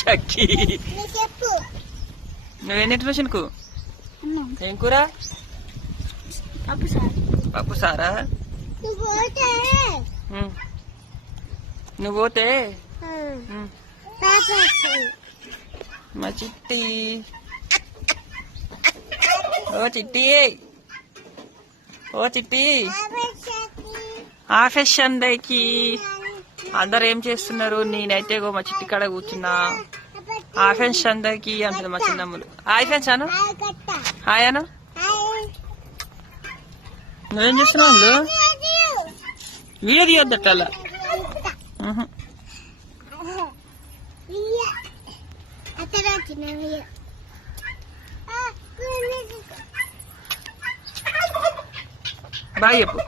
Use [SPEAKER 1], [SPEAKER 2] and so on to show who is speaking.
[SPEAKER 1] షక్కి
[SPEAKER 2] చెప్పు
[SPEAKER 1] నువ్వేం తింటున్నావు చినుకు?
[SPEAKER 2] అన్నం
[SPEAKER 1] ఏం కూర? పప్పు సారా?
[SPEAKER 2] నువ్వు పోతే?
[SPEAKER 1] మా చిట్టి. ఓ చిట్టి. ఓ చిట్టి. ఆఫీస్ అందరికి అందరు ఏం చేస్తున్నారు? నేనైతే గో మా చిట్టి కాడ కూర్చున్నా ఆఫెన్స్ అందరికి అంటారు మా చిన్నమ్ములు. Hi friends Anu. Hi Anu. నువ్వేం చేస్తున్నావు వీడియో తీయొద్దట అలా. బాయ్ చెప్పు.